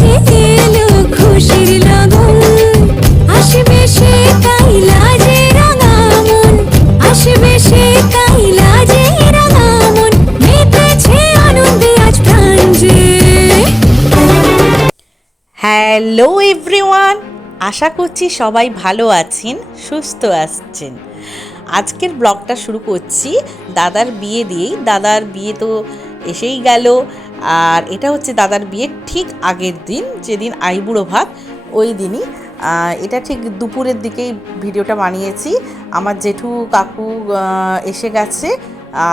যে এলো খুশির লগন, আসবে সে কাইলাজে রাঙা মন, আসবে সে কাইলাজে রাঙা মন, মেতেছে আনন্দে আজ প্রাণ যে। হ্যালো এভরিওয়ান, আশা করছি সবাই ভালো আছেন, সুস্থ আছেন। আজকের ব্লগটা শুরু করছি দাদার বিয়ে দিয়েই। দাদার বিয়ে তো এসেই গেল, আর এটা হচ্ছে দাদার বিয়ের ঠিক আগের দিন, যেদিন আইবুড়ো ভাত, ওই দিনই। এটা ঠিক দুপুরের দিকেই ভিডিওটা বানিয়েছি। আমার জেঠু কাকু এসে গেছে,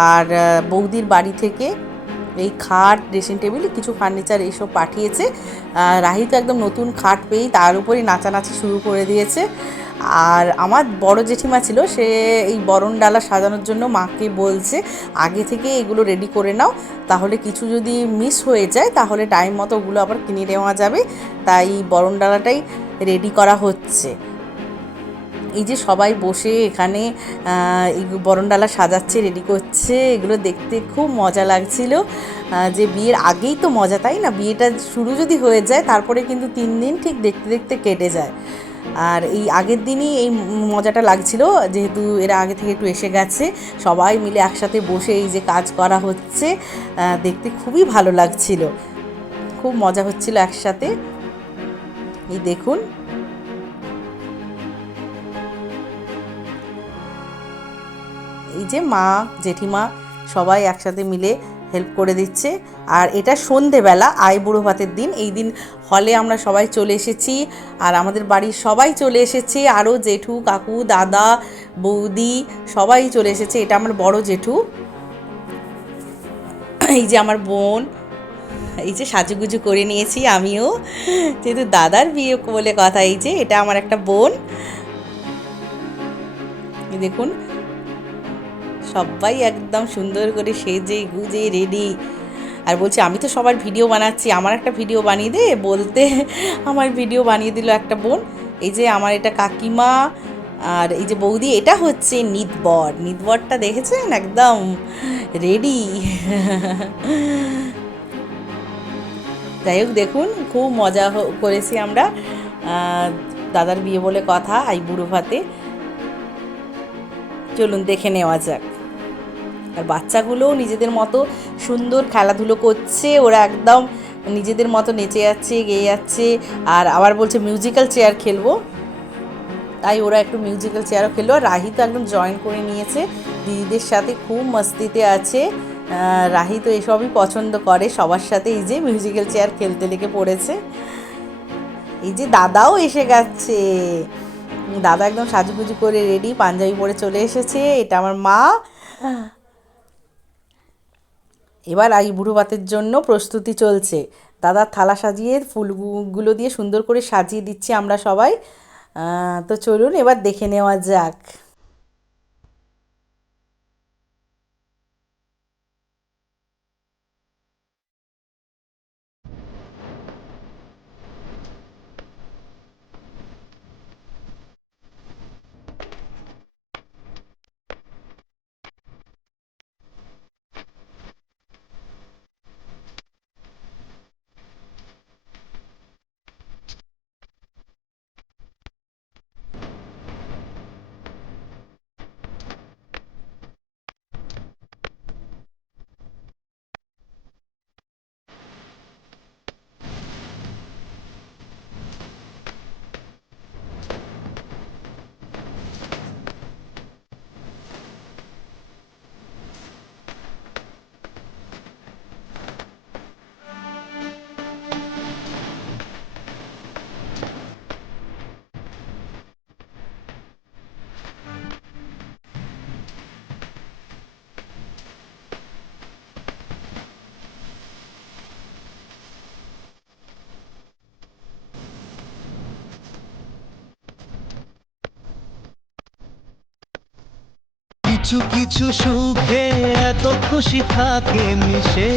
আর বৌদির বাড়ি থেকে এই খাট, ড্রেসিং টেবিল, কিছু ফার্নিচার এইসব পাঠিয়েছে। রাহি তো একদম নতুন খাট পেয়েই তার উপরেই নাচানাচি শুরু করে দিয়েছে। আর আমার বড় জেঠিমা ছিল, সে এই বরণ ডালা সাজানোর জন্য মাকে বলছে আগে থেকে এগুলো রেডি করে নাও, তাহলে কিছু যদি মিস হয়ে যায় তাহলে টাইম মতো ওগুলো আবার কিনে নেওয়া যাবে। তাই বরণ ডালাটাই রেডি করা হচ্ছে। এই যে সবাই বসে এখানে এই বরণডালা সাজাচ্ছে, রেডি করছে, এগুলো দেখতে খুব মজা লাগছিল। যে বিয়ের আগেই তো মজা, তাই না? বিয়েটা শুরু যদি হয়ে যায় তারপরে কিন্তু 3 দিন ঠিক দেখতে দেখতে কেটে যায়। আর এই আগের দিনই এই মজাটা লাগছিল, যেহেতু এরা আগে থেকে একটু এসে গেছে, সবাই মিলে একসাথে বসে এই যে কাজ করা হচ্ছে, দেখতে খুবই ভালো লাগছিল, খুব মজা হচ্ছিল একসাথে। এই দেখুন, এই যে মা জেঠিমা সবাই একসাথে মিলে হেল্প করে দিচ্ছে। আর এটা সন্ধেবেলা আইবুড়ো ভাতের দিন। এই দিন হলে আমরা সবাই চলে এসেছি, আর আমাদের বাড়ির সবাই চলে এসেছে, আরও জেঠু কাকু দাদা বৌদি সবাই চলে এসেছে। এটা আমার বড় জেঠু, এই যে আমার বোন, এই যে সাজুগুজু করে নিয়েছি আমিও, যেহেতু দাদার বিয়ে বলে কথা। এই যে এটা আমার একটা বোন, দেখুন সবাই একদম সুন্দর করে সেজে গুজে রেডি। আর বলছে আমি তো সবার ভিডিও বানাচ্ছি, আমার একটা ভিডিও বানিয়ে দে, বলতে আমার ভিডিও বানিয়ে দিল একটা বোন। এই যে আমার এটা কাকিমা, আর এই যে বৌদি, এটা হচ্ছে নিতবর। নিতবরটা দেখেছেন একদম রেডি। যাই হোক, দেখুন খুব মজা করেছি আমরা দাদার বিয়ে বলে কথা আইবুড়ো ভাতে। চলুন দেখে নেওয়া যাক। আর বাচ্চাগুলোও নিজেদের মতো সুন্দর খেলাধুলো করছে, ওরা একদম নিজেদের মতো নেচে যাচ্ছে, গেয়ে যাচ্ছে। আর আবার বলছে মিউজিক্যাল চেয়ার খেলবো, তাই ওরা একটু মিউজিক্যাল চেয়ারও খেললো। আর রাহি তো একদম জয়েন করে নিয়েছে দিদিদের সাথে, খুব মস্তিতে আছে। রাহি তো এসবই পছন্দ করে, সবার সাথে এই যে মিউজিক্যাল চেয়ার খেলতে লেগে পড়েছে। এই যে দাদাও এসে গেছে, দাদা একদম সাজুগুজু করে রেডি, পাঞ্জাবি পরে চলে এসেছে। এটা আমার মা। এবার আইবুড়ো ভাতের জন্য প্রস্তুতি চলছে। দাদার থালা সাজিয়ে ফুলগুলো দিয়ে সুন্দর করে সাজিয়ে দিচ্ছি আমরা সবাই। তো চলুন এবার দেখে নেওয়া যাক। কিছু কিছু সুখে এত খুশি থাকে মিশে,